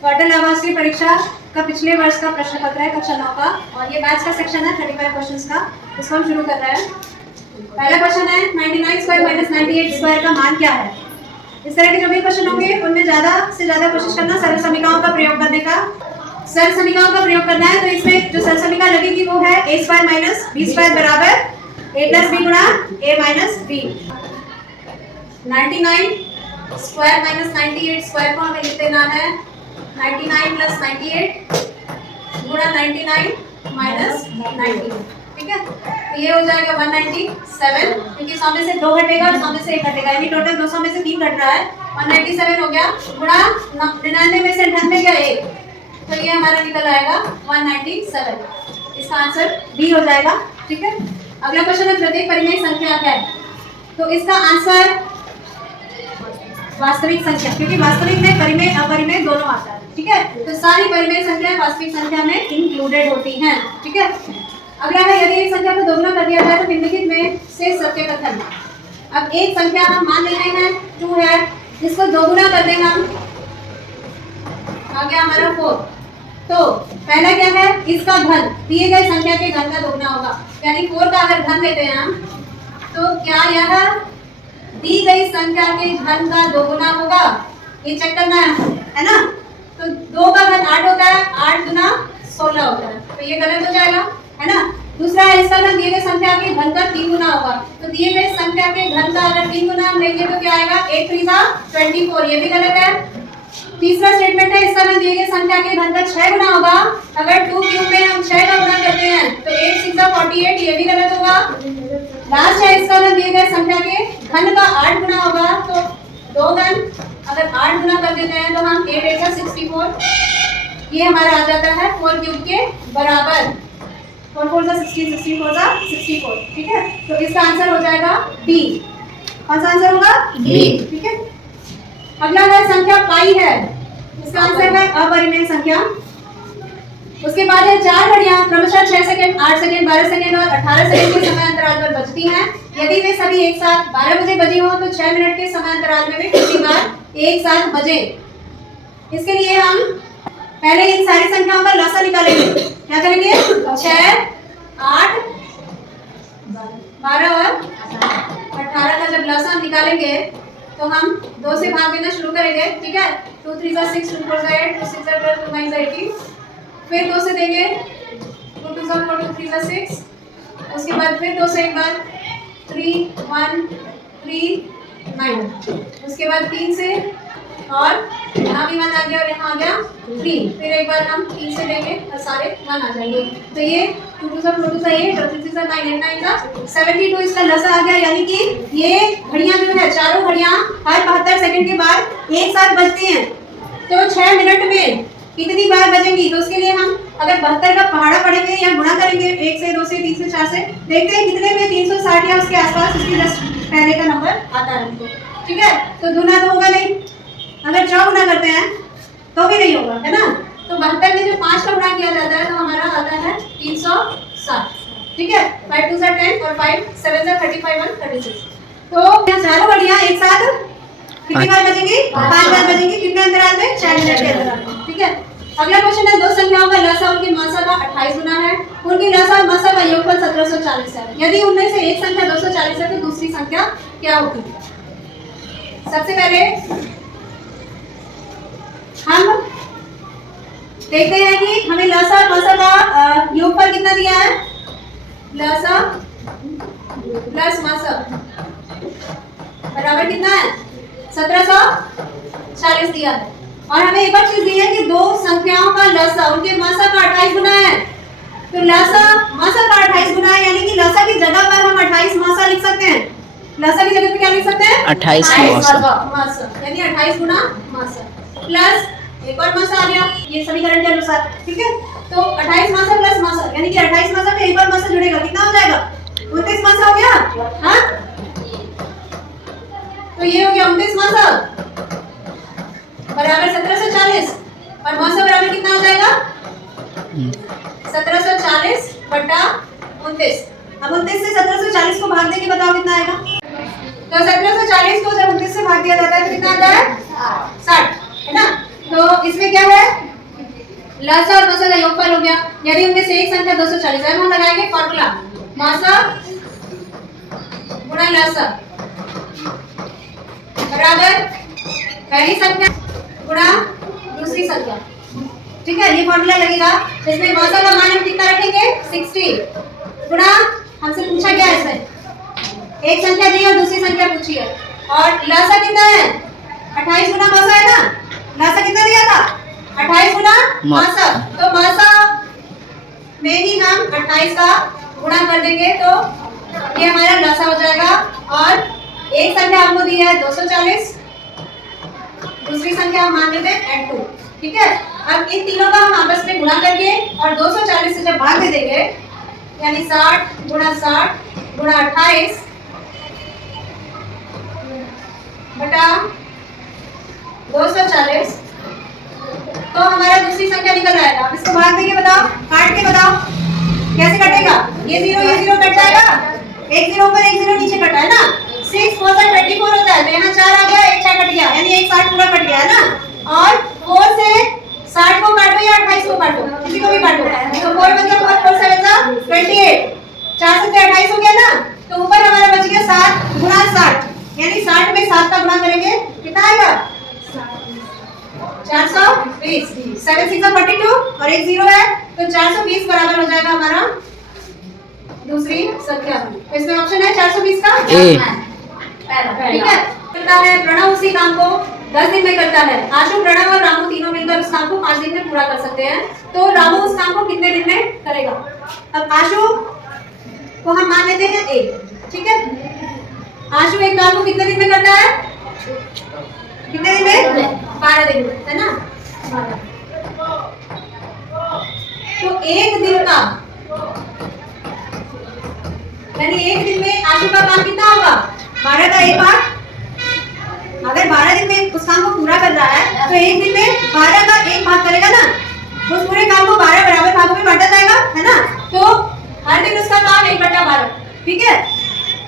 तो अटल आवासीय परीक्षा का पिछले वर्ष का प्रश्न पत्र है कक्षा 9 का, और ये मैथ्स का सेक्शन है 35 क्वेश्चंस का। इसको हम शुरू कर रहे हैं। पहला क्वेश्चन है 99 स्क्वायर माइनस 98 स्क्वायर का मान क्या है। इस तरह के जो भी क्वेश्चन होंगे उनमें ज्यादा से ज्यादा कोशिश करना सरल समीकरणों का प्रयोग करने का। सरल समीकरणों का प्रयोग करना है, तो इसमें जो सरल समीकरण लगेगी वो है a square minus b square बराबर a प्लस b गुणा a minus b। 99 square minus 98 square को हमें लिख देना है 99 प्लस 98 गुणा 99 माइनस 90। ठीक है, तो ये हो जाएगा 197, क्योंकि 100 में से 2 घटेगा और 100 में से 1 घटेगा, यानी टोटल 200 में से 3 घट रहा है। 197 हो गया गुणा 99 में से 98 गया 1, तो ये हमारा निकल आएगा 197। इसका आंसर बी हो जाएगा। ठीक है, अगला क्वेश्चन है प्रत्येक परिमेय संख्या है, तो इसका आंसर वास्तविक संख्या, क्योंकि वास्तविक में परिमेय अपरिमेय दोनों आता है। ठीक है, तो सारी परिमेय संख्याएं वास्तविक संख्या में इंक्लूडेड होती हैं। ठीक है, अगला है यदि एक संख्या को दोगुना कर दिया जाए तो निम्नलिखित में से सत्य कथन। अब एक संख्या हम मान लेते हैं 2 है, जिसको दोगुना कर देंगे हम, आ गया हमारा 4। तो पहला क्या है, इसका घन, दिए गए संख्या के घन का दोगुना होगा, यानी 4 का अगर घन लेते हैं हम, तो क्या यह दी गई संख्या के घन का दोगुना होगा, ये चेक करना है ना। तो 2 का घन 8 होता है, 8 गुना 16 होता है, तो ये गलत हो जाएगा, है ना। दूसरा है इसका घन दिए गए संख्या के घन का 3 गुना होगा, तो दिए गए संख्या के घन का अगर 3 गुना हम लेंगे तो क्या आएगा 8 3 24, ये भी गलत है। तीसरा स्टेटमेंट है इसका घन दिए गए संख्या के घन का 6 गुना होगा, अगर 2 क्यूब में हम 6 का गुना करते हैं तो 8 6 48, ये भी गलत होगा। लास्ट है इसका घन दिए गए संख्या के घन का 8 गुना होगा, तो 2 घन अगर 8 गुना कर देते हैं तो हम 8 8 64, ये हमारा आ जाता है 4 क्यूब के बराबर। 4 4 16, 16 4 64। ठीक है, तो इसका आंसर हो जाएगा बी। कौन सा आंसर होगा? बी। ठीक है, अगला है संख्या पाई है, इसका आंसर है अपरिमेय संख्या। उसके बाद है 4 घड़ियां क्रमशः 6 सेकंड, 8 सेकंड, 12 सेकंड और 18 सेकंड के समय अंतराल पर बजती हैं। यदि वे सभी एक साथ 12 बजे बजी हो तो 6 मिनट के समय अंतराल में वे कितनी बार एक साथ बजे। इसके लिए हम पहले इन सारी संख्याओं का लसा निकालेंगे। क्या करेंगे? 6 8 12 और 18 का जब लसा निकालेंगे तो हम 2 से भाग देना शुरू करेंगे। ठीक है, 2 3 6, 2 4 8, 2 6 12, 2 9 18, फिर 2 से देंगे 2 2 4, 2 3 6, उसके बाद फिर 2 से एक बार 3 1 3 9, उसके बाद 3 से, और यहाँ भी 1 आ गया और यहाँ आ गया 3, फिर एक बार हम 3 से लेंगे और सारे 1 आ जाएंगे। तो ये 2 2 4 2 8 और 3 3 9 8 9 का 72 इसका लसा आ गया, यानी कि ये घड़ियां जो है चारों घड़ियां हर 72 सेकंड के बाद एक साथ बजती हैं। तो 6 मिनट में कितनी बार बजेंगी, तो उसके लिए हम अगर 72 का पहाड़ा पढ़ेंगे या गुणा करेंगे 1 से 2 से 3 से 4 से, देखते हैं कितने में 360 या उसके आसपास उसके जस्ट पहले का नंबर आता है। ठीक है, तो गुना तो होगा नहीं, अगर 4 गुना करते हैं तो भी नहीं होगा, है ना। तो 72 में जो 5 का गुणा किया जाता है तो हमारा आता है 360। ठीक है, 5 2 10 और 5 7 35 1 36। तो यहाँ चारों घड़ियां एक साथ कितनी बार बजेंगी? 5 बार बजेंगी। कितने अंतराल में? 4 मिनट के अंतराल में। ठीक है, अगला क्वेश्चन है 2 संख्याओं का लसा उनकी मात्रा का 28 गुना है, उनकी लसा और मात्रा का योगफल 1740 है। यदि उनमें से एक संख्या 240 है तो दूसरी संख्या क्या होगी? सबसे पहले हम देखते हैं कि हमें लसा और मात्रा का योगफल कितना दिया है। लसा प्लस मात्रा बराबर कितना है? 1740 दिया है। और हमें एक और चीज दी है कि 2 संख्याओं का लसा उनके मात्रा का 28 गुना है, तो लसा मात्रा का 28 गुना है, यानी कि लसा की जगह पर हम 28 मात्रा लिख सकते हैं। लसा की जगह पे क्या लिख सकते हैं? 28 मात्रा, यानी 28 गुना मात्रा प्लस एक और मात्रा आ गया ये समीकरण के अनुसार। ठीक है, तो 28 मात्रा प्लस मात्रा, यानी कि 28 मात्रा में एक और मात्रा जुड़ेगा, कितना हो जाएगा? 29 मात्रा हो गया। हाँ, तो ये हो गया 29 मात्रा बराबर 1740, और मात्रा बराबर कितना हो जाएगा? 1740 बटा 29। अब 29 से 1740 को भाग देके बताओ कितना आएगा। तो 1740 को जब 29 से भाग दिया जाता है तो कितना आता है? 60, है ना। तो तो इसमें क्या है, लसा और मसा का योगफल हो गया। यदि उनमें से एक संख्या 240 है, हम लगाएंगे फॉर्मूला मसा गुणा लसा बराबर पहली संख्या गुणा दूसरी संख्या। ठीक है, ये फॉर्मूला लगेगा। इसमें मसा का मान हम कितना रखेंगे 60 गुणा, हमसे पूछा गया है इसमें एक संख्या दी और दूसरी संख्या पूछी है, और लसा कितना है 28 गुना मसा है ना, लसा कितना दिया था 28 गुना मसा, तो मसा में ही हम 28 का गुणा कर देंगे तो ये हमारा लसा हो जाएगा। और एक संख्या हमको दी है 240, दूसरी संख्या हम मान लेते हैं n2। ठीक है, अब इन तीनों का हम आपस में गुणा करके और 240 से जब भाग दे देंगे, यानी 60 गुणा 28 बटा 240, तो हमारा दूसरी संख्या निकल आएगा। अब इसको भाग देके बताओ, काट के बताओ कैसे कटेगा। ये जीरो कट जाएगा, एक जीरो ऊपर एक जीरो नीचे कटा है ना। 6 4 से 24 होता है, तो यहाँ 4 आ गया, एक 6 कट गया, यानी एक 60 पूरा कट गया है ना। और 4 से 60 को काटो या 28 को काटो, किसी को भी काटो, तो 4 बचा 4 7 जा 28, 4 से 28 हो गया ना। तो ऊपर हमारा बच गया 7 गुणा 60, यानी 60 में 7 का गुणा करेंगे कितना आएगा 420। 7 6 42 और एक जीरो है, तो 420 बराबर हो जाएगा हमारा दूसरी संख्या। इसमें ऑप्शन है 420 का ठीक है। करता है प्रणव उसी काम को 10 दिन में करता है। आशु, प्रणव और रामू तीनों मिलकर उस काम को 5 दिन में पूरा कर सकते हैं, तो रामू उस काम को कितने दिन में करेगा। अब आशु को हम मान लेते हैं 1। ठीक है, आशु एक काम को कितने दिन में करता है, कितने दिन में 12 दिन में, है ना 12। तो एक दिन का, यानी एक दिन में आशु का काम कितना होगा 12 का एक भाग। अगर 12 दिन में उस काम को पूरा कर रहा है तो एक दिन में 12 का एक भाग करेगा ना, उस पूरे काम को 12 बराबर भागों में बांटा जाएगा, है ना। तो हर दिन उसका काम 1/12। ठीक है।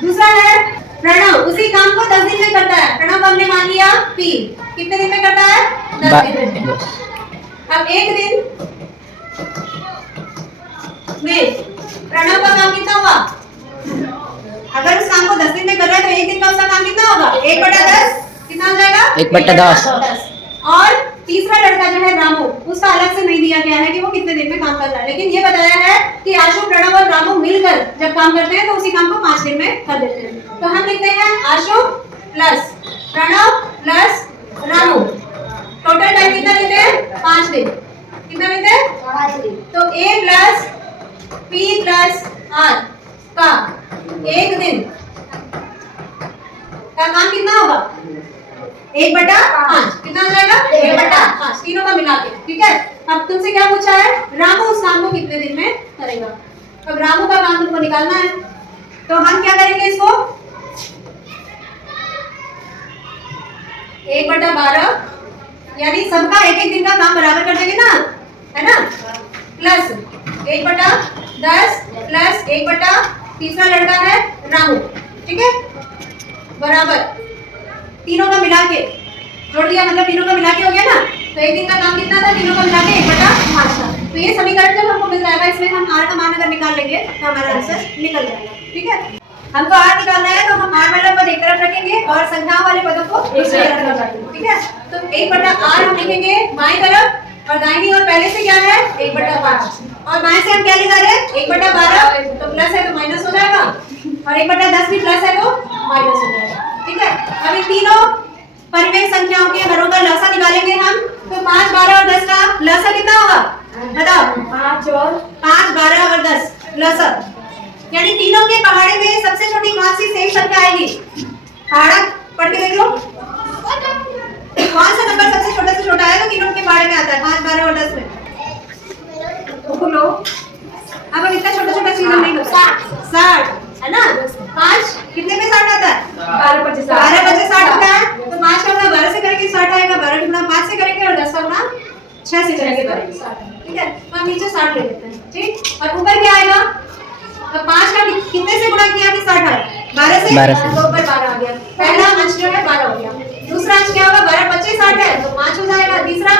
दूसरा है प्रणव, उसी काम को 10 दिन में करता है। प्रणव हमने मान लिया 3, कितने दिन में करता है 10 दिन में। अब एक दिन में प्रणव का काम कितना हुआ, अगर उस काम को 10 दिन में कर रहा है तो एक दिन का उसका काम कितना होगा 1/10, कितना हो जाएगा 1/10। और तीसरा लड़का जो है रामू, उसका अलग से नहीं दिया गया है कि वो कितने दिन में काम कर रहा है, लेकिन ये बताया है कि आशु, प्रणव और रामू मिलकर जब काम करते हैं तो उसी काम को 5 दिन में कर देते हैं। तो हम लिखते हैं Ashu plus Pranav plus Ramu, total time कितना लेते हैं 5 दिन। कितना लेते हैं 5 दिन। तो A plus P plus R का एक दिन का काम कितना होगा 1/5, कितना हो जाएगा 1/5, तीनों का मिला के। ठीक है, अब तुमसे क्या पूछा है, रामू उस काम को कितने दिन में करेगा। अब रामू का काम तुमको निकालना है, तो हम क्या करेंगे, इसको 1/12, यानी सबका एक एक दिन का काम बराबर कर देंगे ना, है ना, प्लस 1/10 प्लस 1/, तीसरा लड़का है रामू। ठीक है, बराबर तीनों का मिला के जोड़ दिया, मतलब तीनों का मिला के हो गया ना। तो एक दिन का काम कितना था, तीनों का मिला के 1/5 था। तो ये समीकरण जब हमको मिल जाएगा, इसमें हम r का मान अगर निकाल लेंगे तो हमारा आंसर निकल जाएगा। ठीक है, हमको r निकालना है तो हम r वाला पद एक तरफ रखेंगे और संख्याओं वाले पदों को दूसरी तरफ रखेंगे। ठीक है, तो 1/r हम लिखेंगे बाईं तरफ, और दाहिनी ओर पहले से क्या है 1/5, और बाएं से हम क्या ले जा रहे हैं 1/12, तो प्लस है तो माइनस हो जाएगा, और 1/10 भी प्लस है तो माइनस हो जाएगा। ठीक है, अब इन तीनों परिमेय संख्याओं के हरों का लसा निकालेंगे हम, तो 5 12 और 10 का लसा कितना होगा बताओ, 5 12 और 10 लसा, यानी तीनों के पहाड़े में सबसे छोटी कौन सी शेष संख्या आएगी, पहाड़ा पढ़ के देख लो, कौन सा नंबर सबसे छोटा से छोटा है तो तीनों के पहाड़े में आता है 5 12 और 10 में। बोलो, अब हम इतना छोटा छोटा चीज नहीं लो, 60 है ना, 5 कितने में 60 आता है 12 25 60 होता है, तो 5 का गुणा 12 से करेंगे 60 आएगा, 12 का गुणा 5 से करेंगे और 10 का गुणा 6 से करेंगे 60। ठीक है, तो हम नीचे 60 ले लेते हैं। ठीक, और ऊपर क्या आएगा, तो 5 का कितने से गुणा किया कि 60 आए 12 से, तो ऊपर 12 आ गया, पहला अंश जो है 12 हो गया। दूसरा अंश क्या होगा 12 25 60 है तो 5 हो जाएगा, तीसरा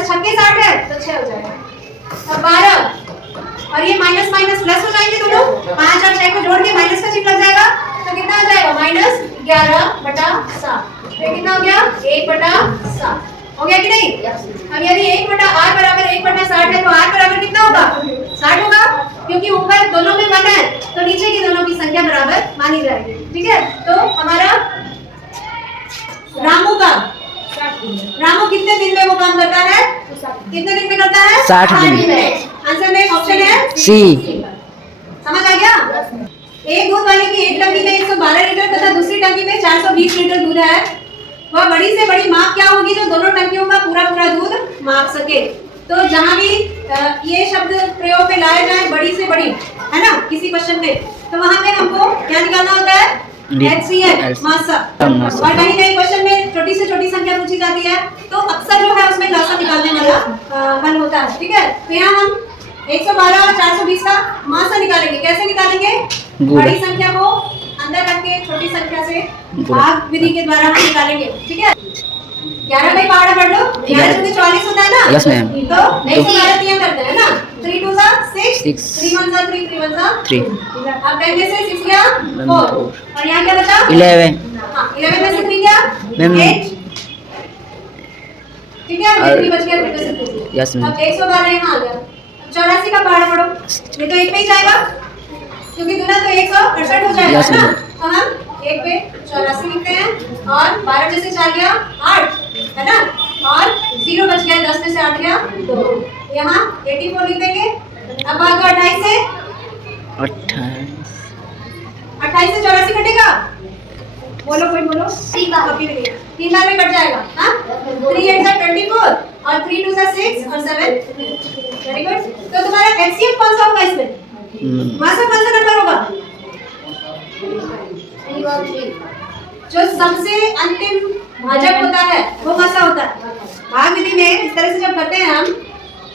10 छक्के 60 है तो 6 हो जाएगा। अब 12 और ये माइनस माइनस प्लस हो जाएंगे दोनों, 5 और 6 को जोड़ के माइनस का चिन्ह लग जाएगा तो कितना आ जाएगा -11/7। तो कितना हो गया 1/7 हो गया कि नहीं। अब यदि 1/r बराबर 1/60 है तो r बराबर कितना होगा 60 होगा, क्योंकि ऊपर दोनों में 1 है तो नीचे की दोनों की संख्या बराबर मानी जाएगी। ठीक है, तो हमारा रामू कितने दिन में वो काम करता है, कितने दिन में करता है 60 दिन में। आंसर में ऑप्शन है सी। समझ आ गया। एक दूध वाले की एक टंकी में 112 लीटर तथा दूसरी टंकी में 420 लीटर दूध है, वह बड़ी से बड़ी माप क्या होगी जो दोनों टंकियों का पूरा पूरा दूध माप सके। तो जहां भी ये शब्द प्रयोग में लाए जाए बड़ी से बड़ी, है ना, किसी क्वेश्चन में, तो वहां पे हमको क्या निकालना होता है HCF मासा। और कहीं कहीं क्वेश्चन में छोटी से छोटी संख्या पूछी जाती है तो अक्सर जो है उसमें लासा निकालने वाला हल होता है। ठीक है, तो यहाँ हम 112 और 420 का मासा निकालेंगे। कैसे निकालेंगे, बड़ी संख्या को अंदर रख के छोटी संख्या से भाग विधि के द्वारा हम निकालेंगे। ठीक है, 11 में पहाड़ा पढ़ लो, 11 चौके 44 होता है ना। Yes ma'am. तो 112 दिया करते हैं ना, 3 2 6 3 1 3 3 1 3। अब 10 में से 6 गया 4 और यहाँ क्या बचा 11। हाँ 11 में से 3 गया 8। ठीक है, 3 बच गया 3 में से 3। Yes ma'am. अब 112 यहाँ आ गया। अब 84 का पहाड़ा पढ़ो, ये तो एक में ही जाएगा क्योंकि दूना तो 168 हो जाएगा Yes, ना। ma'am. तो हम 1 पे 84 लिखते हैं और 12 में से 4 गया 8, है ना, और 0 बच गया, 10 में से 8 गया 2, यहाँ 84 लिख देंगे। अब भाग 28 से 28 से 84 कटेगा, बोलो कोई बोलो। 3 बार में कट जाएगा। हाँ 3 8 जा 24 और 3 2 जा 6 और 7। Very good. तो तुम्हारा HCF कौन सा होगा इसमें, मासा कौन सा नंबर होगा, जो सबसे अंतिम भाजक होता है वो मासा होता है। भाग विधि में इस तरह से जब करते हैं हम,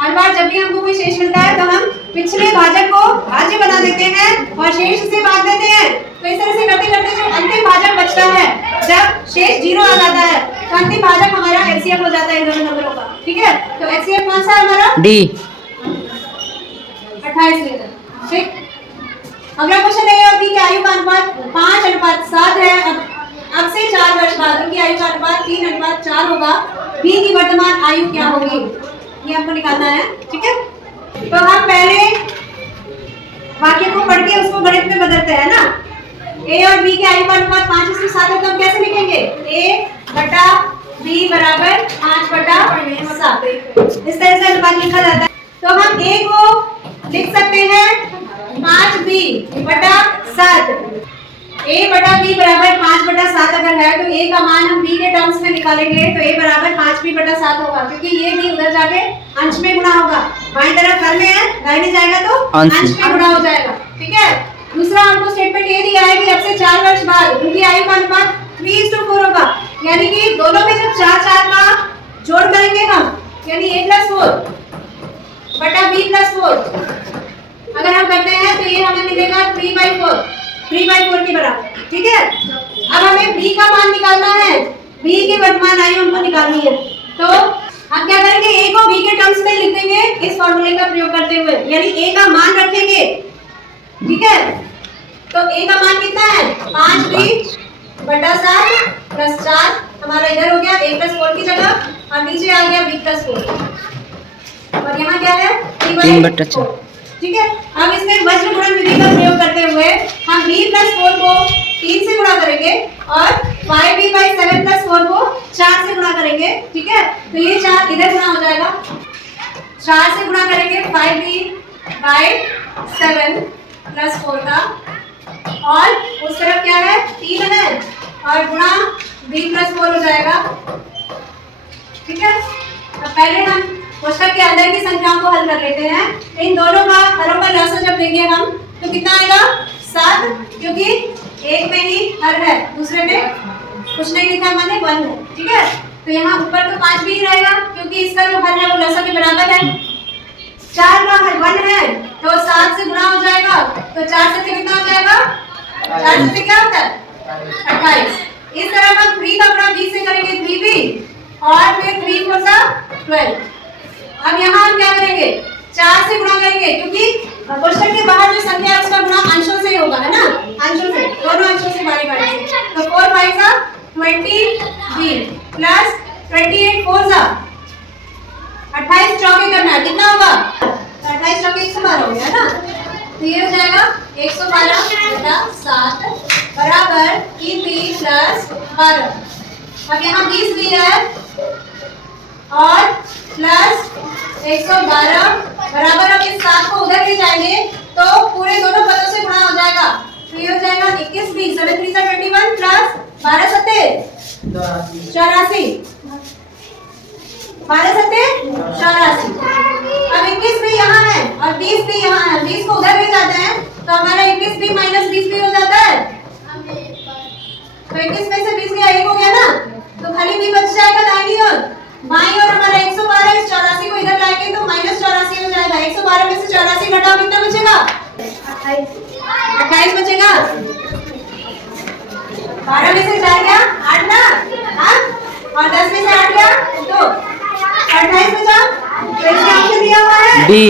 हर बार जब भी हमको कोई शेष मिलता है तो हम पिछले भाजक को भाज्य बना देते हैं और शेष से भाग देते हैं। तो इस तरह से करते करते जो अंतिम भाजक बचता है, जब शेष 0 आ जाता है तो अंतिम भाजक हमारा HCF हो जाता है इन दोनों नंबरों का। ठीक है, तो HCF कौन सा है हमारा डी 28 लीटर। ठीक, अगला क्वेश्चन है और बी की आयु का अनुपात 5:7 है। अब से 4 वर्ष बाद उनकी आयु का अनुपात 3:4 होगा। बी की वर्तमान आयु क्या होगी, ये हमको निकालना है। ठीक है, तो हम पहले वाक्य को पढ़ के उसको गणित में बदलते हैं ना। ए और बी की आयु का अनुपात 5:7 है तो हम कैसे लिखेंगे, A/B बराबर 5/7। इस तरह से अनुपात लिखा जाता है। तो हम A को लिख सकते हैं 5B/7। A/B बराबर 5/7 अगर है तो A का मान हम B के टर्म्स में निकालेंगे तो A बराबर 5B/7 होगा, क्योंकि ये B उधर जाके अंश में गुणा होगा। बाईं तरफ घर में है, दाहिने जाएगा तो अंश में गुणा हो जाएगा। ठीक है, दूसरा हमको स्टेटमेंट ये दिया है कि अब से 4 वर्ष बाद उनकी आयु का अनुपात 3:4 होगा, यानी कि दोनों में जब 4 का जोड़ करेंगे हम, यानी A+4 बटा B+4 अगर हम करते हैं तो ये हमें मिलेगा 3/4 के बराबर। ठीक है, अब हमें B का मान निकालना है, B की वर्तमान आयु हमको निकालनी है। तो हम क्या करेंगे, A को B के टर्म्स में लिख देंगे इस फॉर्मूले का प्रयोग करते हुए, यानी A का मान रखेंगे। ठीक है, तो A का मान कितना है 5B/7 + 4 हमारा इधर हो गया A+4 की जगह और नीचे आ गया B+4 और यहाँ क्या है 3/4। ठीक है, अब इसमें वज्र गुणन विधि का प्रयोग करते हुए हम B+4 को 3 से गुणा करेंगे और 5B/7 + 4 को 4 से गुणा करेंगे। ठीक है, तो ये 4 इधर गुणा हो जाएगा, 4 से गुणा करेंगे 5B/7 + 4 का, और उस तरफ क्या है 3 है और गुणा B+4 हो जाएगा। ठीक है, अब पहले हम कोष्ठक के अंदर की संख्याओं को हल कर लेते हैं। इन दोनों का हरों का लसा जब देंगे हम तो कितना आएगा 7, क्योंकि एक में ही हर है, दूसरे में कुछ नहीं लिखा मैंने 1 है। ठीक है, तो यहाँ ऊपर तो 5 भी ही रहेगा क्योंकि इसका जो हर है वो लसा के बराबर है। 4 का हर 1 है तो 7 से गुणा हो जाएगा, तो 4 से कितना हो जाएगा, 4 से क्या होता है 28। इस तरह हम 3 का गुणा 20 से करेंगे 3B और फिर 3 4 12, अब यहाँ हम क्या करेंगे, 4 से गुणा करेंगे, क्योंकि क्वेश्चन के बाहर जो संख्या है उसका गुणा अंशों से होगा, है ना, अंशों से, दोनों अंशों से बारी बारी से। तो 4 5 का 20 प्लस 28 4 सा 28 चौके करना है, कितना होगा, 28 चौके 112 हो गया ना। तो ये हो जाएगा 112 - 7 बराबर 3 प्लस 12। अब यहाँ 20 भी है और प्लस 112 बराबर, अब इस 7 को उधर ले जाएंगे तो पूरे दोनों पदों से गुणा हो जाएगा। तो ये हो जाएगा 21 20 7 3 21 प्लस 12 7 84 12 7 84। अब 21 भी यहाँ है और 20 भी यहाँ है, 20 को उधर ले जाते हैं तो हमारा 21 भी माइनस 20 भी हो जाता है। तो 21 में से 20 गया, 1 हो गया ना, तो खाली भी बच जाएगा दाहिनी ओर। बाईं ओर हमारा 112, इस 84 को इधर लाएंगे तो माइनस 84 हो जाएगा। 112 में से 84 घटाओ, कितना बचेगा, 28 बचेगा। 12 में से 4 गया 8 ना, हाँ, और 10 में से 8 गया तो 28 बचा। तो इसका ऑप्शन दिया हुआ है डी,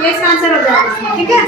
ये इसका आंसर हो जाएगा, ठीक है।